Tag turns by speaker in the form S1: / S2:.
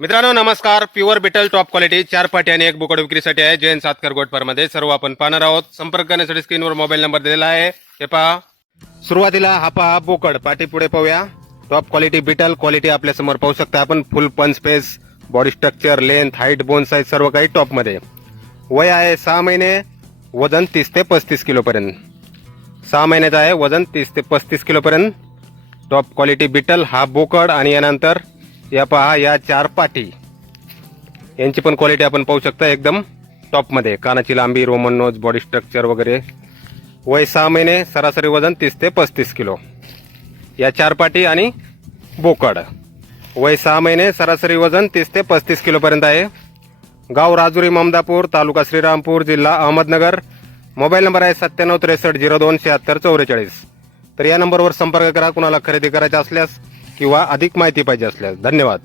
S1: मित्रांनो नमस्कार. Pure beetle top quality चार पाटी आणि एक बुकड विक्रीसाठी आहे जैन सातकर गोटपरमध्ये. सर्व आपण पाहणार आहोत. संपर्क करण्यासाठी स्क्रीनवर मोबाईल नंबर दिलेला आहे. हे पहा. सुरुवातीला हा पहा बोकड पाठी पुढे पाहूया. टॉप क्वालिटी बिटल क्वालिटी आपल्यासमोर पाहू शकता आपण. फुल पन space body structure length height bone size सर्व काही टॉपमध्ये. वय आहे सहा महिने वजन तीस ते पस्तीस किलो पर्यंत. सहा महिन्याचं आहे वजन तीस ते पस्तीस किलो पर्यंत. टॉप क्वालिटी बिटल हा बोकड आणि यानंतर या पहा या चार पाटी. यांची पण क्वालिटी आपण पाहू शकता एकदम टॉपमध्ये कानाची लांबी रोमन नोज बॉडी स्ट्रक्चर वगैरे. वय सहा महिने सरासरी वजन तीस ते पस्तीस किलो. या चार पाटी आणि बोकड. वय सहा महिने सरासरी वजन तीस ते पस्तीस किलोपर्यंत आहे. गाव राजुरी ममदापूर तालुका श्रीरामपूर जिल्हा अहमदनगर. मोबाईल नंबर आहे सत्त्याण्णव त्रेसष्ट झिरो दोन शहात्तर चौवेचाळीस. तर या नंबरवर संपर्क करा कुणाला खरेदी करायचा असल्यास. किंवा अधिक माहिती पाहिजे असल्यास धन्यवाद.